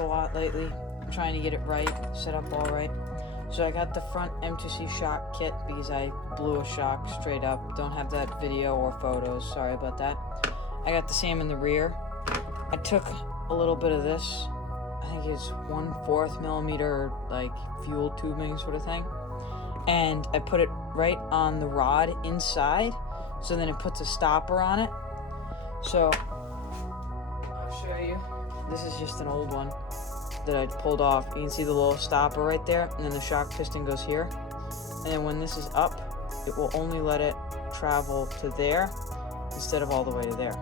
a lot lately. I'm trying to get it right, set up all right. So I got the front M2C shock kit because I blew a shock straight up. Don't have that video or photos, sorry about that. I got the same in the rear. I took a little bit of this, I think it's 1/4 millimeter like fuel tubing sort of thing. And I put it right on the rod inside, so then it puts a stopper on it. So I'll show you. This is just an old one that I pulled off. You can see the little stopper right there, and then the shock piston goes here. And then when this is up, it will only let it travel to there instead of all the way to there.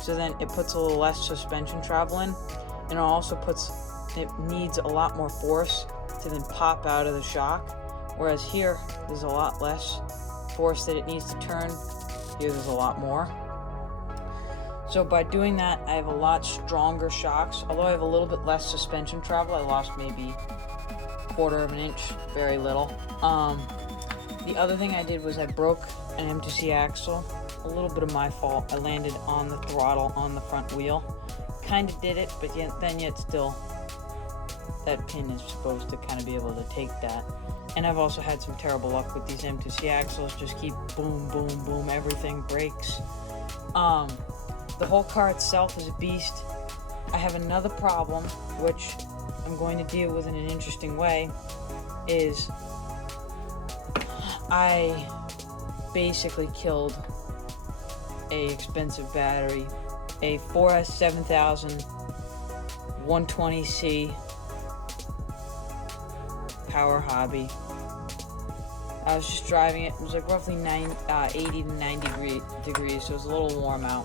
So then it puts a little less suspension travel in, and it also it needs a lot more force to then pop out of the shock. Whereas here, there's a lot less force that it needs to turn. Here, there's a lot more. So by doing that, I have a lot stronger shocks. Although I have a little bit less suspension travel, I lost maybe 1/4 of an inch, very little. The other thing I did was I broke an M2C axle. A little bit of my fault. I landed on the throttle on the front wheel. Kind of did it, but yet still, that pin is supposed to kind of be able to take that. And I've also had some terrible luck with these M2C axles. Just keep boom, boom, boom, everything breaks. The whole car itself is a beast. I have another problem, which I'm going to deal with in an interesting way, is I basically killed a expensive battery, a 4S 7000 120C Power Hobby. I was just driving it. It was like roughly 80 to 90 degrees, so it was a little warm out.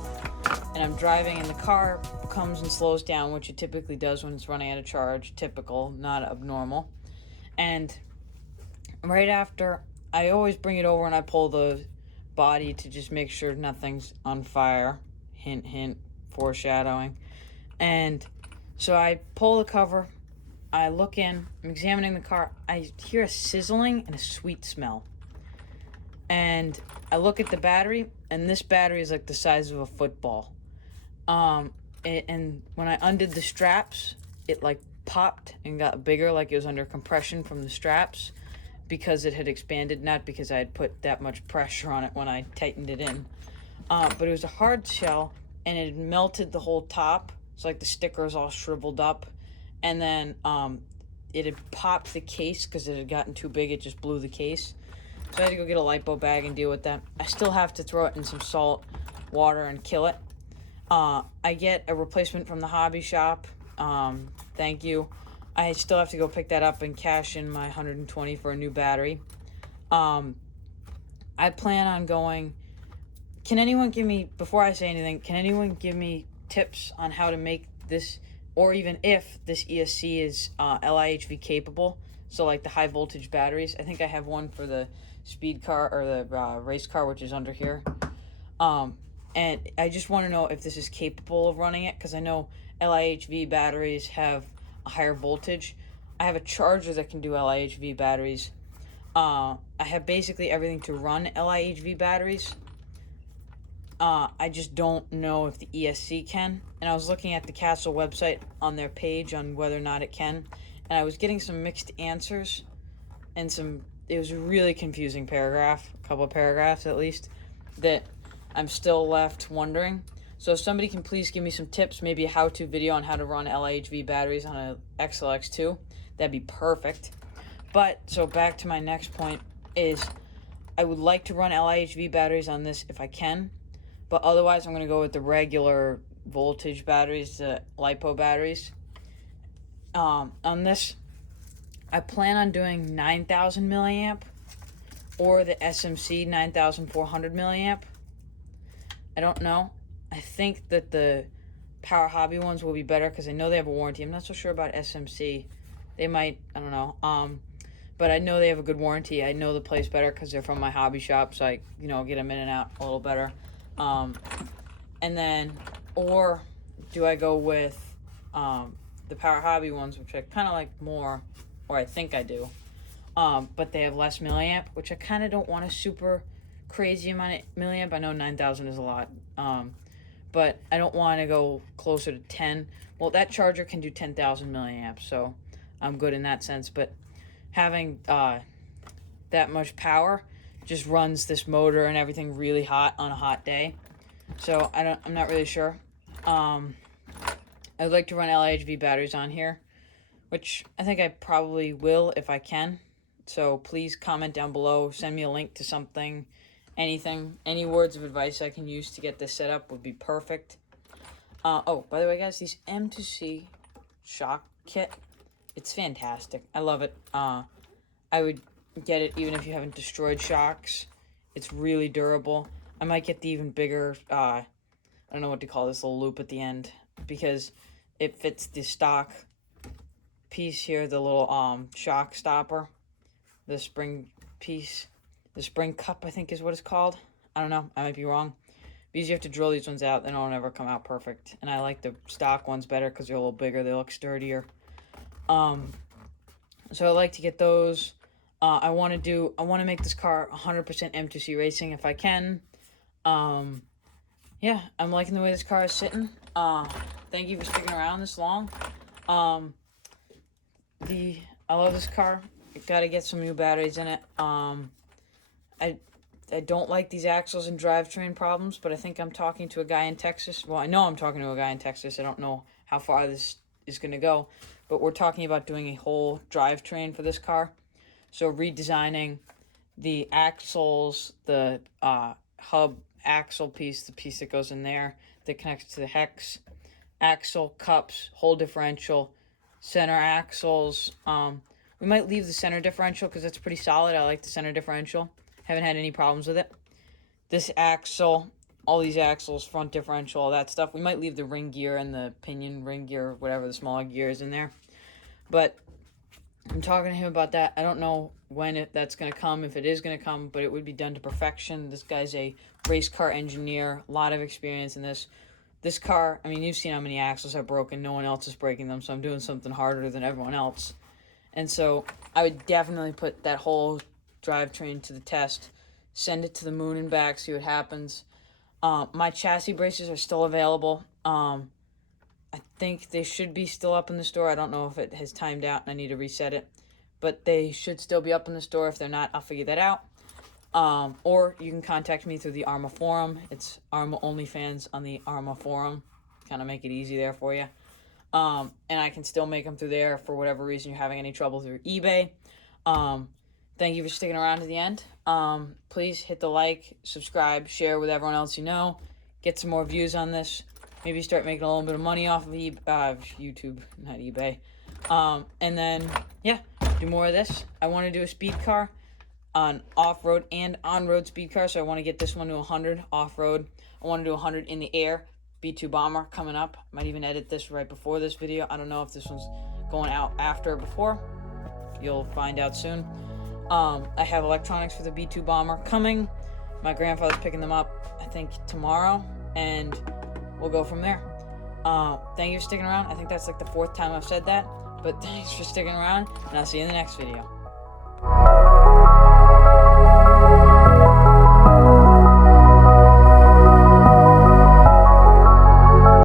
And I'm driving, and the car comes and slows down, which it typically does when it's running out of charge. Typical, not abnormal. And right after, I always bring it over and I pull the body to just make sure nothing's on fire. Hint, hint, foreshadowing. And so I pull the cover, I look in, I'm examining the car, I hear a sizzling and a sweet smell. And I look at the battery, and this battery is like the size of a football. And when I undid the straps, it like popped and got bigger, like it was under compression from the straps, because it had expanded, not because I had put that much pressure on it when I tightened it in. But it was a hard shell, and it had melted the whole top. So like the sticker is all shriveled up. And then it had popped the case because it had gotten too big. It just blew the case. So I had to go get a lipo bag and deal with that. I still have to throw it in some salt water and kill it. I get a replacement from the hobby shop. Thank you. I still have to go pick that up and cash in my 120 for a new battery. I plan on going... Can anyone give me, before I say anything, can anyone give me tips on how to make this, or even if this ESC is LIHV capable? So like the high voltage batteries. I think I have one for the speed car, or the race car, which is under here. And I just want to know if this is capable of running it, because I know LIHV batteries have a higher voltage. I have a charger that can do LIHV batteries. I have basically everything to run LIHV batteries. I just don't know if the ESC can. And I was looking at the Castle website on their page on whether or not it can. And I was getting some mixed answers. And it was a really confusing paragraph, a couple of paragraphs at least, that I'm still left wondering. So if somebody can please give me some tips, maybe a how-to video on how to run LIHV batteries on a XLX2, that'd be perfect. But, so back to my next point is, I would like to run LIHV batteries on this if I can, but otherwise I'm going to go with the regular voltage batteries, the LiPo batteries. On this, I plan on doing 9,000 milliamp or the SMC 9,400 milliamp. I don't know. I think that the Power Hobby ones will be better because I know they have a warranty. I'm not so sure about SMC. They might, I don't know. But I know they have a good warranty. I know the place better because they're from my hobby shop, so I, get them in and out a little better. And then, or do I go with the Power Hobby ones, which I kind of like more, or I think I do. But they have less milliamp, which I kind of don't want a super crazy amount of milliamp. I know 9,000 is a lot. But I don't want to go closer to 10. well, that charger can do 10,000 milliamps, so I'm good in that sense. But having that much power just runs this motor and everything really hot on a hot day. So I'm not really sure. I'd like to run LIHV batteries on here, which I think I probably will if I can. So please comment down below, send me a link to something, anything, any words of advice I can use to get this set up would be perfect. Oh, by the way, guys, these M2C shock kit, it's fantastic. I love it. I would get it even if you haven't destroyed shocks. It's really durable. I might get the even bigger, I don't know what to call this little loop at the end, because it fits the stock piece here, the little shock stopper, the spring piece, the spring cup, I think is what it's called. I don't know, I might be wrong. Because you have to drill these ones out, they don't ever come out perfect. And I like the stock ones better because they're a little bigger, they look sturdier. So I like to get those. I want to make this car 100% M2C racing if I can. Yeah, I'm liking the way this car is sitting. Thank you for sticking around this long. I love this car. Got to get some new batteries in it. I don't like these axles and drivetrain problems, but I think I'm talking to a guy in Texas. Well, I know I'm talking to a guy in Texas. I don't know how far this is going to go, but we're talking about doing a whole drivetrain for this car. So redesigning the axles, the hub axle piece, the piece that goes in there that connects to the hex, axle cups, whole differential, center axles. We might leave the center differential because it's pretty solid. I like the center differential. Haven't had any problems with it. This axle, all these axles, front differential, all that stuff. We might leave the ring gear and the pinion ring gear, whatever the smaller gear is in there. But I'm talking to him about that. I don't know when that's going to come, if it is going to come, but it would be done to perfection. This guy's a race car engineer, a lot of experience in this. This car, I mean, you've seen how many axles are broken. No one else is breaking them, so I'm doing something harder than everyone else. And so I would definitely put that whole drivetrain to the test, send it to the moon and back, see what happens. My chassis braces are still available. I think they should be still up in the store. I don't know if it has timed out and I need to reset it, but they should still be up in the store. If they're not, I'll figure that out. Or you can contact me through the ARRMA forum. It's ARRMA OnlyFans on the ARRMA forum. Kind of make it easy there for you. And I can still make them through there for whatever reason you're having any trouble through eBay. Thank you for sticking around to the end. Please hit the like, subscribe, share with everyone else you know. Get some more views on this. Maybe start making a little bit of money off of YouTube, not eBay. And then, yeah, do more of this. I want to do a speed car on off-road and on-road speed car, so I want to get this one to 100 off-road. I want to do 100 in the air. B2 Bomber coming up. Might even edit this right before this video. I don't know if this one's going out after or before. You'll find out soon. I have electronics for the B2 Bomber coming. My grandfather's picking them up, I think, tomorrow, and we'll go from there. Thank you for sticking around. I think that's like the 4th time I've said that, but thanks for sticking around, and I'll see you in the next video.